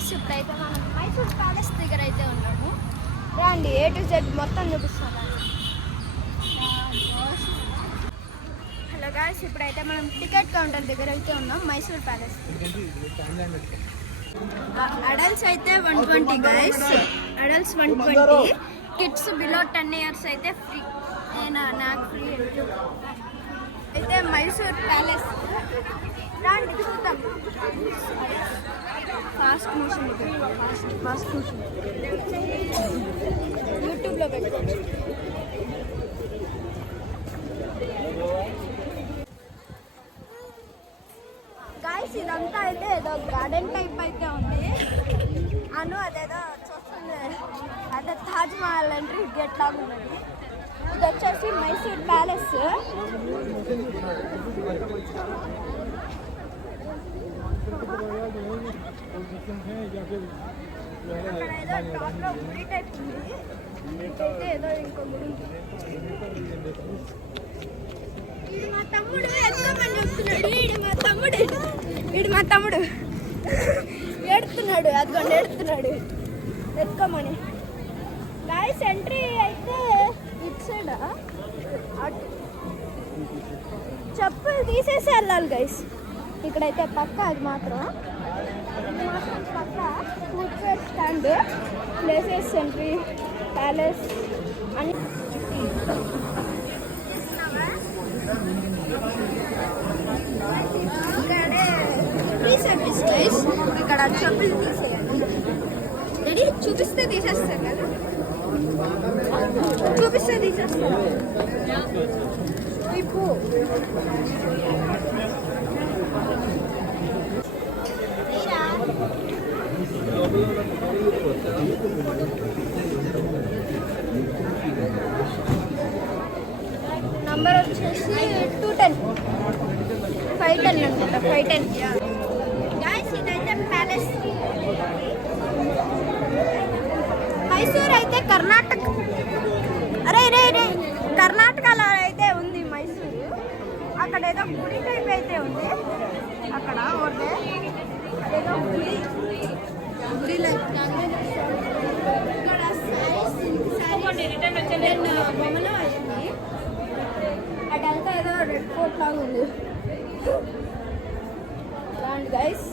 గైస్ ఇప్పుడైతే మనం మైసూర్ ప్యాలెస్ దగ్గర అయితే ఉన్నాము. రండి A to Z మొత్తం చూపిస్తాను. హలో గైస్ ఇప్పుడైతే మనం టికెట్ కౌంటర్ దగ్గర అయితే ఉన్నాం మైసూర్ ప్యాలెస్. అడల్ట్స్ అయితే 120 గైస్, అడల్ట్స్ 120, కిడ్స్ బిలో 10 years అయితే ఫ్రీ. నాకు ఫ్రీ అయితే మైసూర్ ప్యాలెస్ రండి చూద్దాం. ఫాస్ట్ మోషన్ యూట్యూబ్లో పెట్టుకోవచ్చు. గాయస్ ఇదంతా అయితే ఏదో గార్డెన్ టైప్ అయితే ఉంది. అదేదో చూస్తుంది, అదే తాజ్ మహల్ ఎంట్రీ గేట్ లాగా ఉన్నది. ఇది వచ్చేసి మైసూర్ ప్యాలెస్. అక్కడ ఏదో టాప్లో గుడి టైప్ ఉంది. ఇదైతే ఏదో ఇంకో గుడి. ఇది మా తమ్ముడు ఎత్తుకోమని చెప్తున్నాడు. వీడు మా తమ్ముడు ఏడుతున్నాడు, అదిగోండి ఏడుతున్నాడు ఎత్తుకోమని. గాయస్ ఎంట్రీ అయితే ఇటు సైడ్ చెప్పులు తీసేసి వెళ్ళాలి గైస్. ఇక్కడైతే పక్క అది మాత్రం పక్క footwear stand, places, entry, palace అని. ఇక్కడ చెప్పులు తీసేయాలి. రెడీ చూపిస్తే తీసేస్తారు కదా, చూపిస్తే తీసేస్తారు. ఇప్పుడు నంబర్ వచ్చేసి 210, 510 అనుకుంటా, 510. గాయస్ ఇదైతే ప్యాలెస్. మైసూర్ అయితే కర్ణాటక, కర్ణాటకలో అయితే ఉంది మైసూరు. అక్కడ ఏదో గుడి టైప్ అయితే ఉంది. అక్కడ ఒకటే ఏదో గుడి బొమ్మలో వచ్చింది. అటంతా ఏదో రెడ్ ఫోర్ట్ లాగా ఉంది. రాండి గైస్.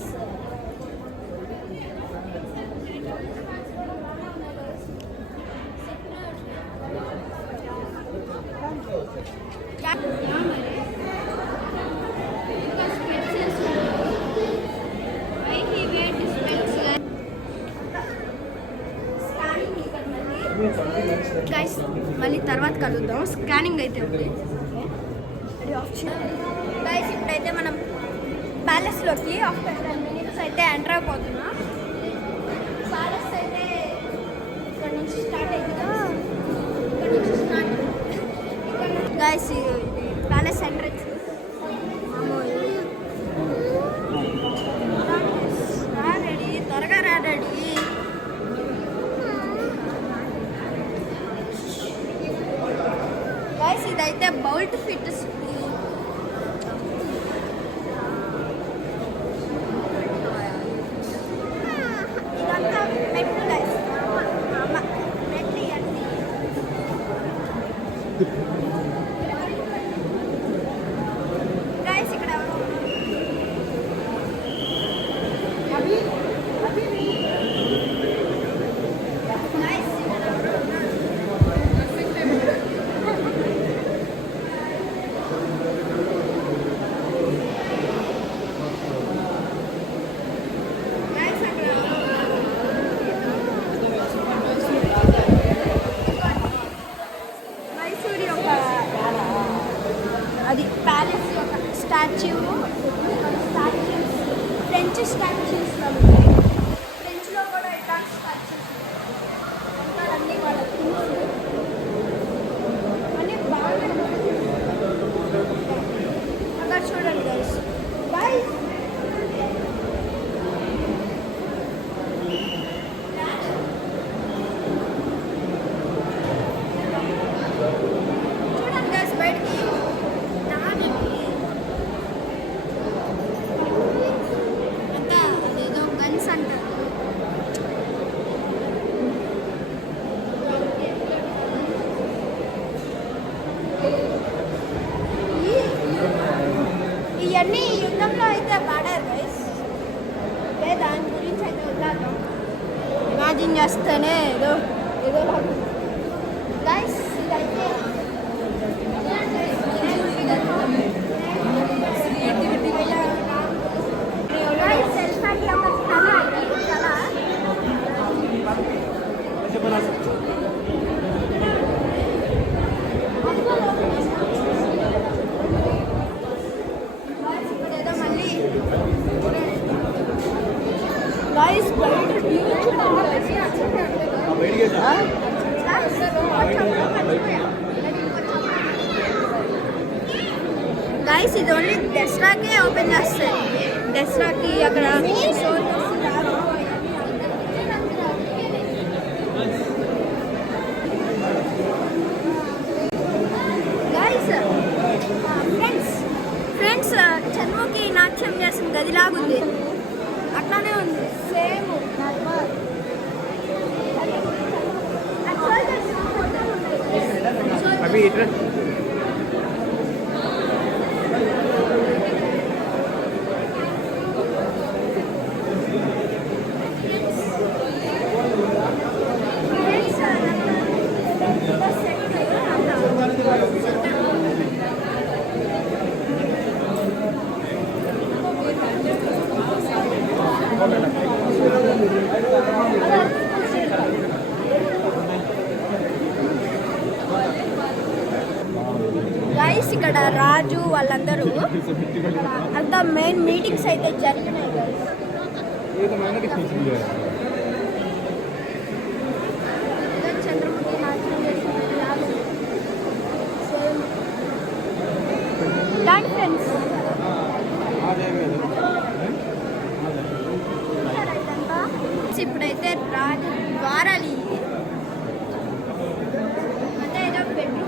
గైస్ మళ్ళీ తర్వాత కలుద్దాం. స్కానింగ్ అయితే ఉంది. గైస్ ఇప్పుడైతే మనం ప్యాలెస్లోకి ఆఫ్టర్ 10 minutes అయితే ఎంటర్ అయిపోతున్నాం. ప్యాలెస్ అయితే ఇక్కడ నుంచి స్టార్ట్ అవుతుందా, ఇక్కడ నుంచి start. Guys palace entrance. Ready, త్వరగా రా రెడీ. గైస్ ఇదైతే బౌల్ట్ ఫిట్. ఇదంతా మెట్లు గైస్, మెట్లు ఇవన్నీ. గైస్ ఇక్కడ అది ప్యాలెస్ యొక్క స్టాచ్యూ, ఫ్రెంచ్ స్టాచ్యూస్ ఉంటాయి. ఫ్రెంచ్లో కూడా ఇట్లాంటి స్టాచ్యూస్ అన్నీ వాళ్ళ థింగ్స్ అన్నీ బాగున్నాయి. అక్కడ చూడండి గైస్. గైస్ చూడండి గైస్ బయటికి. అంతా అదేదో గన్ ఓపెన్ చేస్తేనే ఏదో ఏదో గైస్ ఇదైతే గైస్ ఇది ఓన్లీ దసరాకే ఓపెన్ చేస్తారు. దసరాకి అక్కడ గైస్ ఫ్రెండ్స్ చంద్రముఖి నాట్యం చేసిన గదిలాగుంది, అట్లానే ఉంది సేమ్. గైస్ ఇక్కడ రాజు వాళ్ళందరూ అంతా మెయిన్ మీటింగ్స్ అయితే జరిగినాయి గైస్. చంద్రముఖి నాట్యం ఫ్రెండ్స్ ఇప్పుడైతే రాజు ద్వారాలి అంటే ఏదో బెడ్రూమ్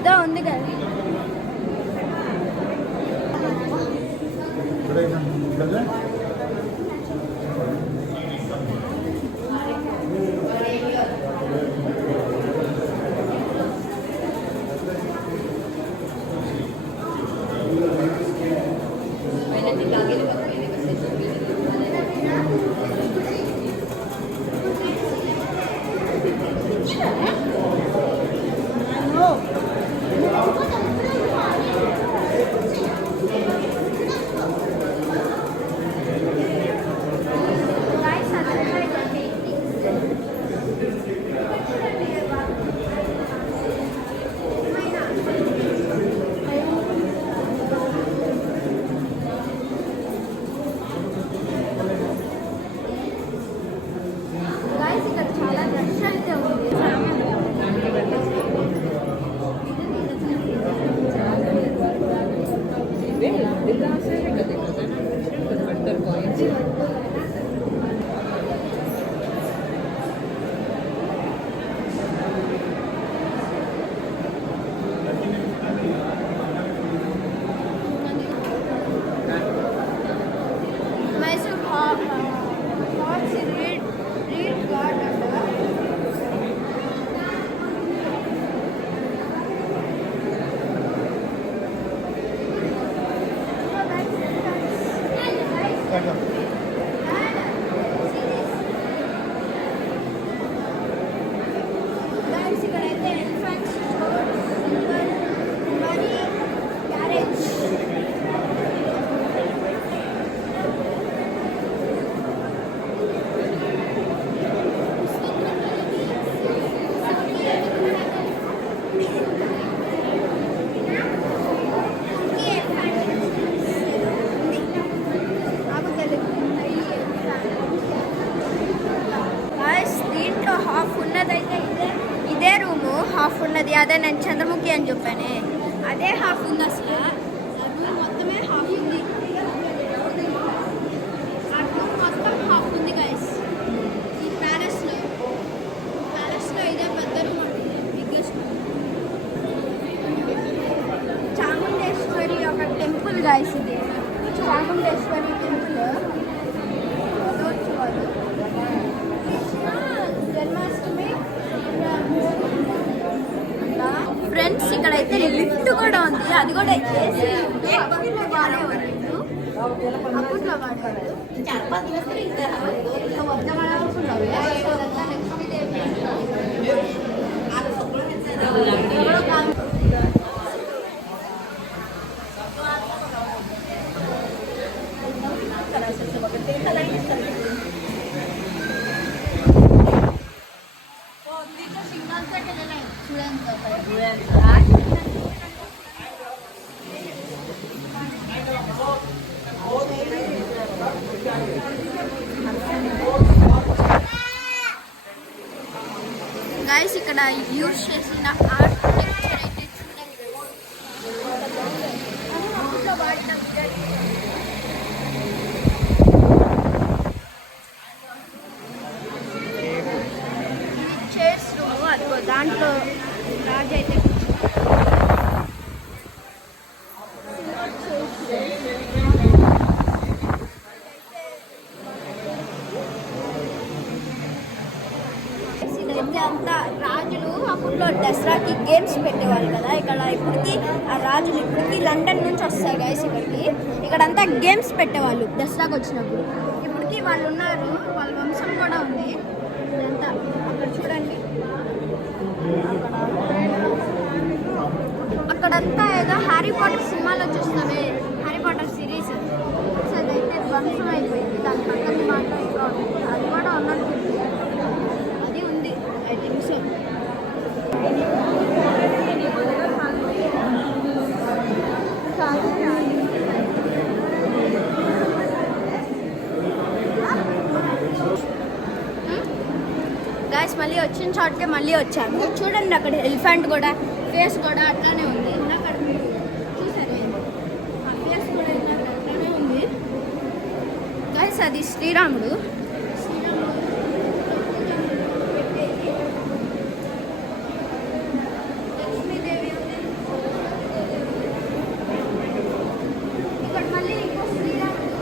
ఇదో ఉంది కదా. హాఫ్ ఉన్నది, అదే నేను చంద్రముఖి అని చెప్పానే అదే హాఫ్ ఉంది. అసలు రూమ్ మొత్తమే హాఫ్ ఉంది, ఆ రూమ్ మొత్తం హాఫ్ ఉంది గైస్. ఈ ప్యాలెస్లో ఇదే పెద్ద రూమ్ ఉంటుంది, బిగ్గెస్ట్. చాముండేశ్వరి ఒక టెంపుల్ గైస్, ఇది చాముండేశ్వరి టెంపుల్. అది కూడా ఏసీ అప్పట్లో వాడేవాళ్ళు అప్పట్లో వాడేవాళ్ళు గైస్ ఇక్కడ యూజ్ చేసిన ఆర్కిటెక్చర్ అయితే చూడండి. చైర్స్ రూమ్ అదిగో దాంట్లో రాజు అయితే అంతా రాజులు అప్పట్లో దసరాకి గేమ్స్ పెట్టేవాళ్ళు కదా. ఇక్కడ ఇప్పటికి ఆ రాజులు ఇప్పటికి లండన్ నుంచి వస్తారు గైస్ ఇక్కడికి. ఇక్కడంతా గేమ్స్ పెట్టేవాళ్ళు దసరాకి వచ్చినప్పుడు. ఇప్పటికి వాళ్ళు ఉన్నారు, వాళ్ళ వంశం కూడా ఉంది. ఇదంతా అక్కడ చూడండి, అక్కడంతా ఏదో హ్యారీ పాటర్ సినిమాలో చూస్తామే, హ్యారీ పాటర్ సిరీస్. సో అదైతే ధ్వంసం అయిపోయింది. దాని పక్కన మాత్రం ఇంకా అది కూడా ఉన్నట్టుంది. అది ఉంది ఐ థింక్ సో. గాయస్ మళ్ళీ వచ్చిన చోటుకే మళ్ళీ వచ్చాము. చూడండి అక్కడ ఎలిఫెంట్ కూడా ఫేస్ కూడా అట్లానే ఉంది. అక్కడ చూసారు ఆ ఫేస్ కూడా అట్లానే ఉంది గాయస్. అది శ్రీరాముడు. లక్ష్మీదేవి ఇక్కడ మళ్ళీ ఇంకో శ్రీరాముడు.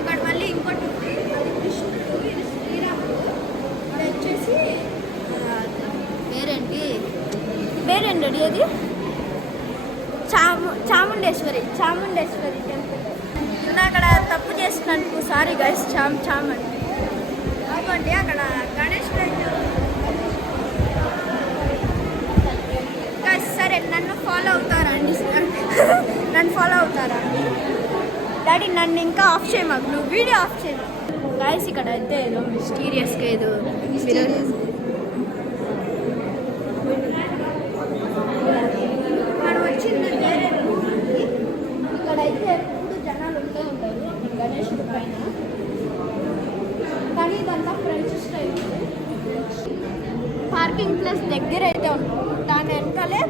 ఇక్కడ మళ్ళీ ఇంకోటి ఉంది, అది కృష్ణుడు, ఇది శ్రీరాముడు. అది వచ్చేసి పేరేంటి అది చాముండేశ్వరి టెంపుల్. అక్కడ తప్పు చేసినందుకు సారీ గైస్. చామ్ అంటే అనుకోండి. అక్కడ గణేష్ గైస్ సరే నన్ను ఫాలో అవుతారా అండి? నన్ను ఫాలో అవుతారా అండి? డాడీ నన్ను ఇంకా ఆఫ్ చేయమాకు, నువ్వు వీడియో ఆఫ్ చేయమాకు గైస్. ఇక్కడ అయితే ఏదో మిస్టీరియస్గా ఏదో మనం వచ్చింది వేరే రూమ్కి. ఇక్కడైతే ఎప్పుడు జనాలు ఉంటూ ఉంటారు అక్కడ గణేశుడి పైన. కానీ ఇదంతా ఫ్రెంచ్ స్టైల్. పార్కింగ్ ప్లేస్ దగ్గర అయితే ఉంటాం. దాని వెనకాలే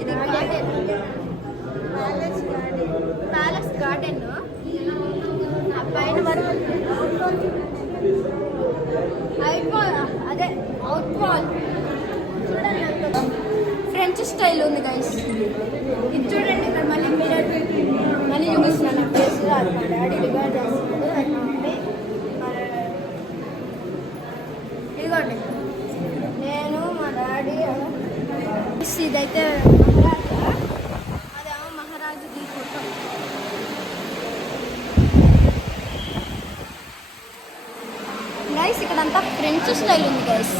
ఇది గార్డెన్, ప్యాలెస్ గార్డెన్. ఆ పైన వరకు అదే అవుట్ వాల్ చూడండి, ఫ్రెంచ్ స్టైల్ ఉంది గైస్. ఇది చూడండి. ఇక్కడ మళ్ళీ మిర్రర్ మళ్ళీ చూపిస్తున్నాను నా ఫేస్. అది మా డాడీ రికార్డ్ చేస్తున్నాడు, అది మా మమ్మీ. ఇదిగోండి నేను మా డాడీ. ఇదైతే అదేమో మహారాజుది ఫోటో. గైస్ ఇక్కడంతా ఫ్రెంచ్ స్టైల్ ఉంది గైస్.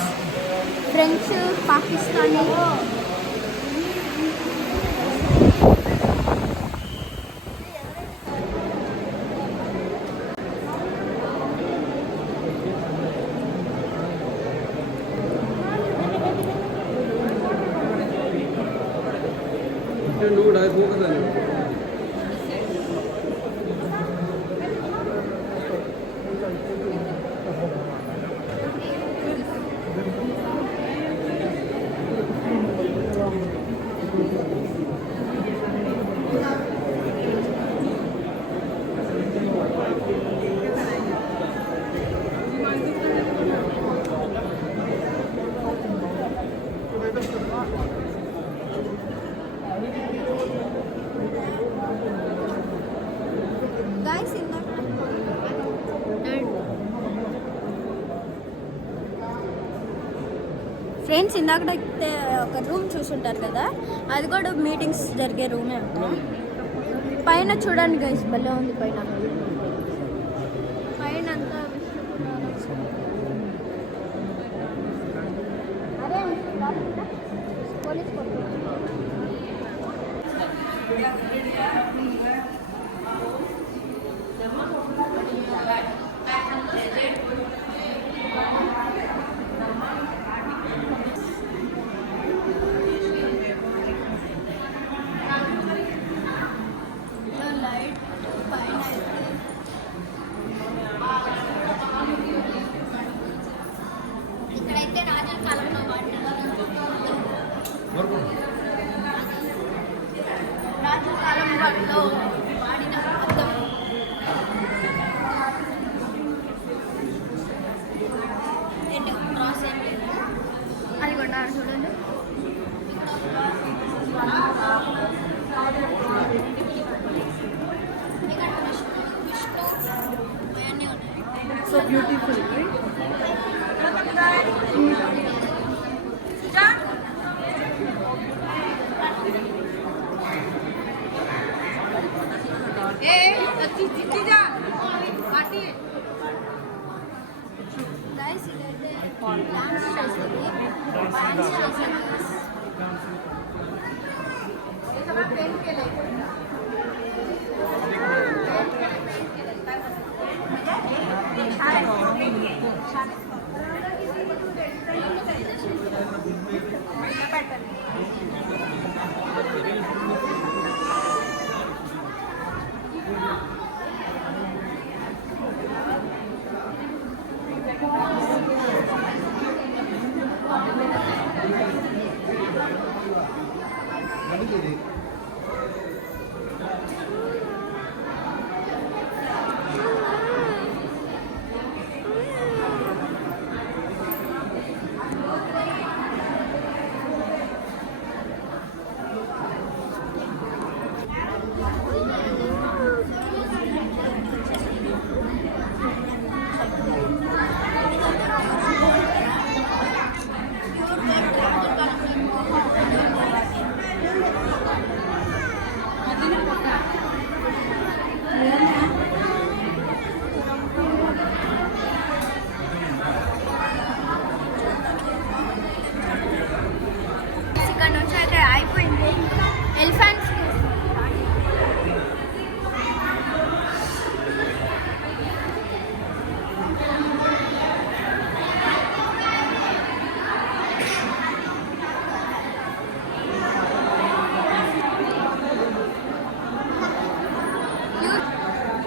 ఫ్రెంచ్, పాకిస్తానీ. ఫ్రెండ్స్ ఇందాకైతే ఒక రూమ్ చూసుంటారు కదా, అది కూడా మీటింగ్స్ జరిగే రూమే అంట. పైన చూడండి గైస్, భలే ఉంది పైన. పైన అంతా అరే పోలీస్ ఇక్కడైతే రాజుల కాలంలో రాజుల కాలంలో వాడిన అద్దం. క్రాస్ ఏం లేదు, అది కొన్నారు చూడండి. So beautiful, right? Guys, ఇదైతే డాన్స్ చేసేది. డాన్స్ చేసేది ఇక్కడ నుంచి అయితే అయిపోయింది. ఎలిఫెంట్స్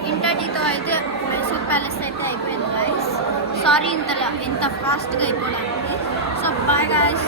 ఇంటర్టీతో అయితే మైసూర్ ప్యాలెస్ అయితే అయిపోయింది గాయస్. సారీ ఇంత ఫాస్ట్గా అయిపోవడానికి. So bye guys.